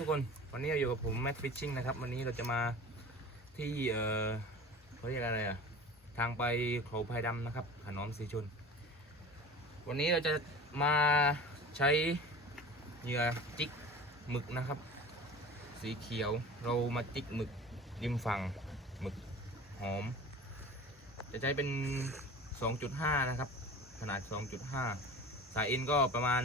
ทุกคนวันนี้เราอยู่กับผมแมทฟิชชิ่งนะครับ วันนี้เราจะมาที่เออเขาเรียกอะไรอะทางไปเขาพายดำนะครับขนอมสีชน วันนี้เราจะมาใช้เหยื่อจิกหมึกนะครับ สีเขียวเรามาจิกหมึกริมฝั่งหมึกหอม จะใช้เป็น 2.5 นะครับ ขนาด 2.5 สายเอ็นก็ประมาณ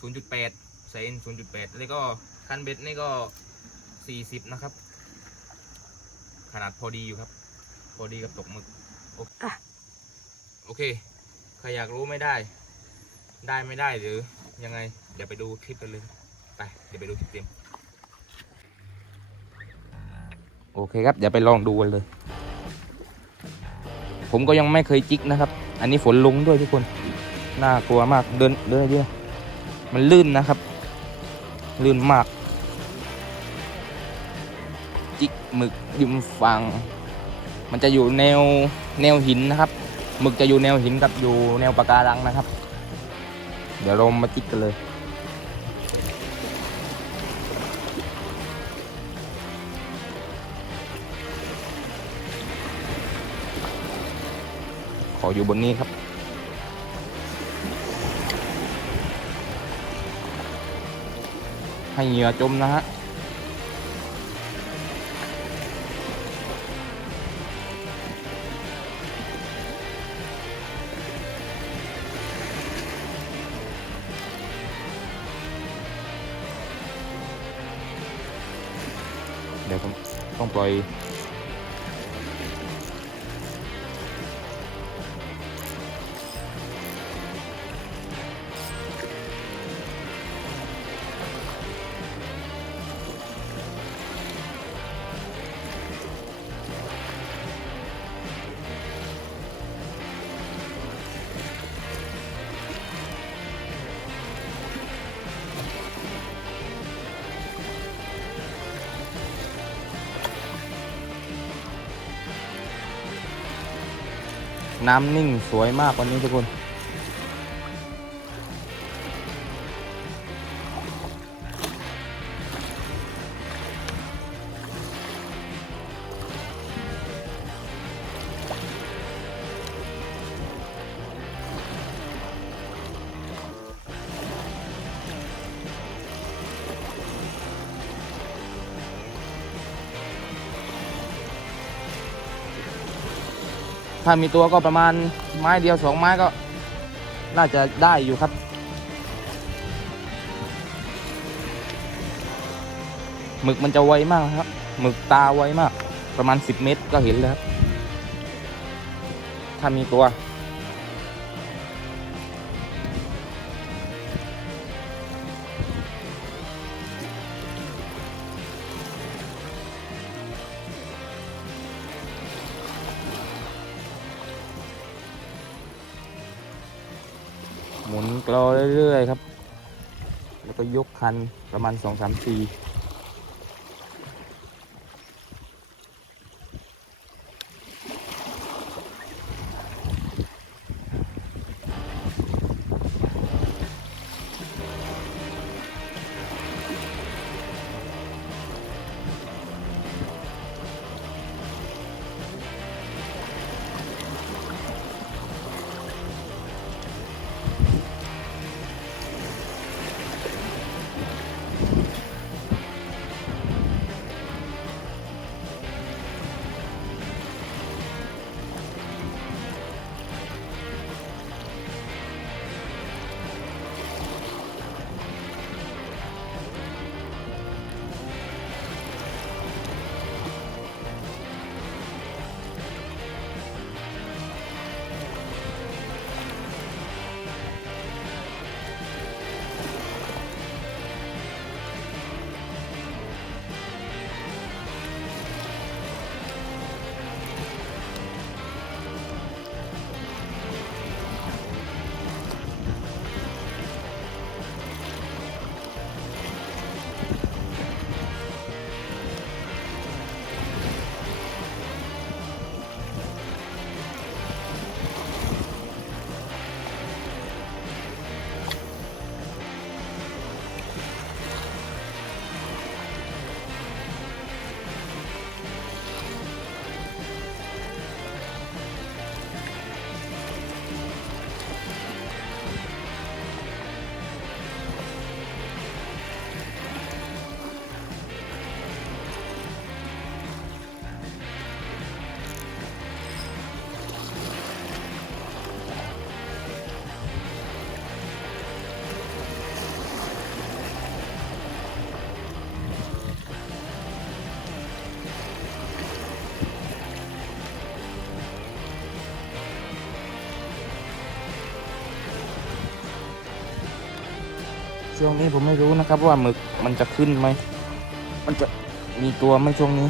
0.8 ใส่เอ็น0.8 แล้วก็คันเบ็ดนี่ก็ 40 นะครับ ขนาดพอดีอยู่ครับ พอดีกับตกหมึกโอเคโอเค ใครอยากรู้ไม่ได้ ได้ไม่ได้หรือยังไง เดี๋ยวไปดูคลิปกันเลย ไป เดี๋ยวไปดูคลิปเต็ม โอเคครับ เดี๋ยวไปลองดูกันเลย ผมก็ยังไม่เคยจิกนะครับ อันนี้ฝนลงด้วยทุกคน น่ากลัวมาก เดินเดินเยอะมันลื่นนะครับ ลื่นมาก จิกหมึกริมฝั่ง มันจะอยู่แนวแนวหินนะครับหมึกจะอยู่แนวหินกับอยู่แนวปะการังนะครับ เดี๋ยวเรามาจิกกันเลยขออยู่บนนี้ครับ ให้เหยื่อจมนะฮะเดี๋ยวต้องปล่อย น้ำนิ่งสวยมากวันนี้ทุกคน ถ้ามีตัวก็ประมาณไม้เดียวสองไม้ก็ น่าจะได้อยู่ครับ หมึกมันจะไวมากครับ หมึกตาไวมาก ประมาณ 10 เมตรก็เห็นแล้วครับ ถ้ามีตัว รอเรื่อยๆครับ แล้วก็ยกคันประมาณ2-3ที ช่วงนี้ผมไม่รู้นะครับว่าหมึกมันจะขึ้นไหม มันจะมีตัวไหมช่วงนี้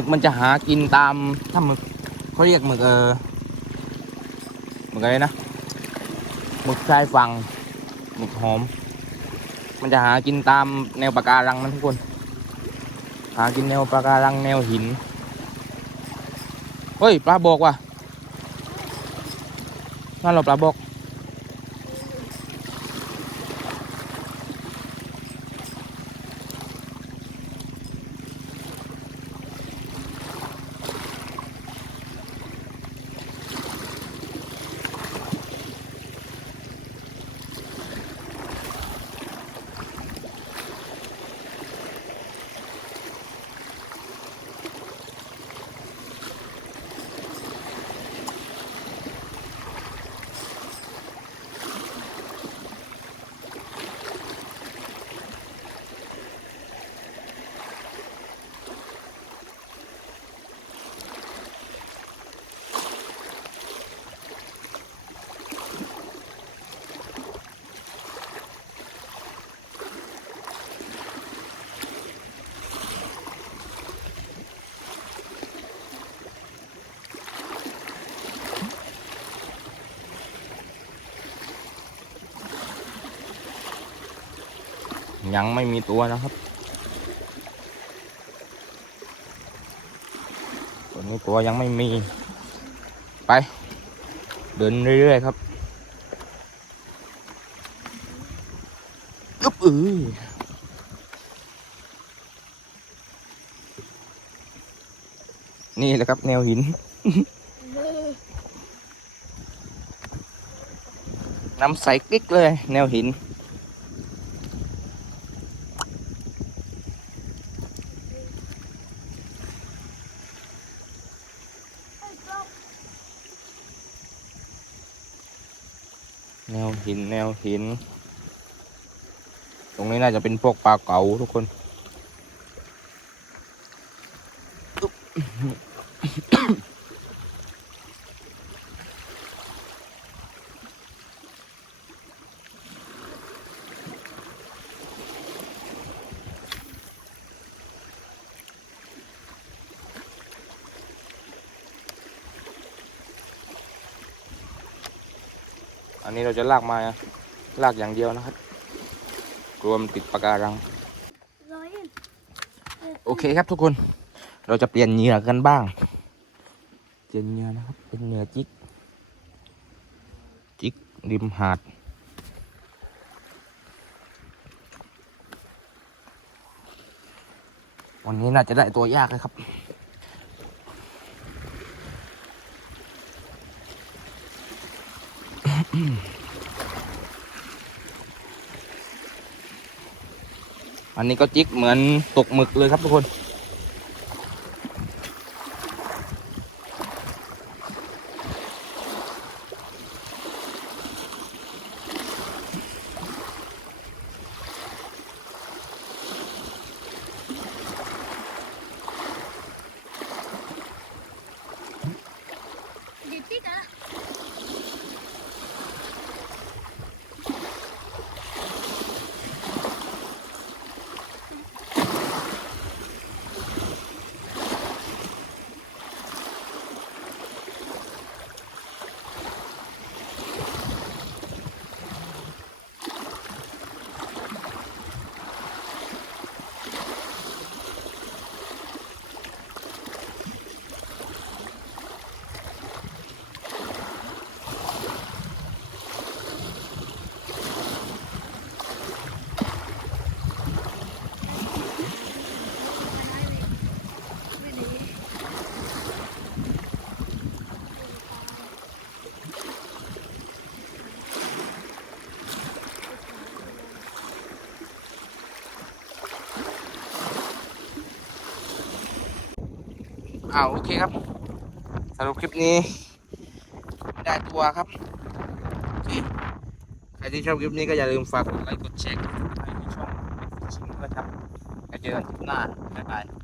มึกมันจะหากินตามถ้ามึกเขาเรียกหมึกเออหมึกอะไรนะหมึกชายฝั่งหมึกหอม มันจะหากินตามแนวปะการังนะทุกคน หากินแนวปะการังแนวหินเฮ้ยปลาบอกว่ะนั่นเราปลาบอก ยังไม่มีตัวนะครับ ตัวนี้ตัวยังไม่มี ไป เดินเรื่อยๆครับอึ๊บอือนี่แหละครับ แนวหิน น้ำใสกิ๊กเลย แนวหินแนว หินแนวหิน ตรงนี้น่าจะเป็นพวกปลาเก๋าทุกคน อันนี้เราจะลากมา ลากอย่างเดียวนะครับ กลัวมันติดปะการัง โอเคครับทุกคน เราจะเปลี่ยนเหยื่อกันบ้าง เปลี่ยนเหยื่อนะครับ เป็นเหยื่อจิก จิกริมหาด วันนี้น่าจะได้ตัวยากเลยครับ อันนี้ก็จิกเหมือนตกหมึกเลยครับทุกคน ดิบติ๊กอะ น อ้าวโอเคครับ สรุปคลิปนี้ ได้ตัวครับใครที่ชอบคลิปนี้ก็อย่าลืมฝากกดไลค์กดแชร์กดติดตามให้ช่องชิงด้วยครับแล้วเจอกันคลิปหน้าบ๊ายบาย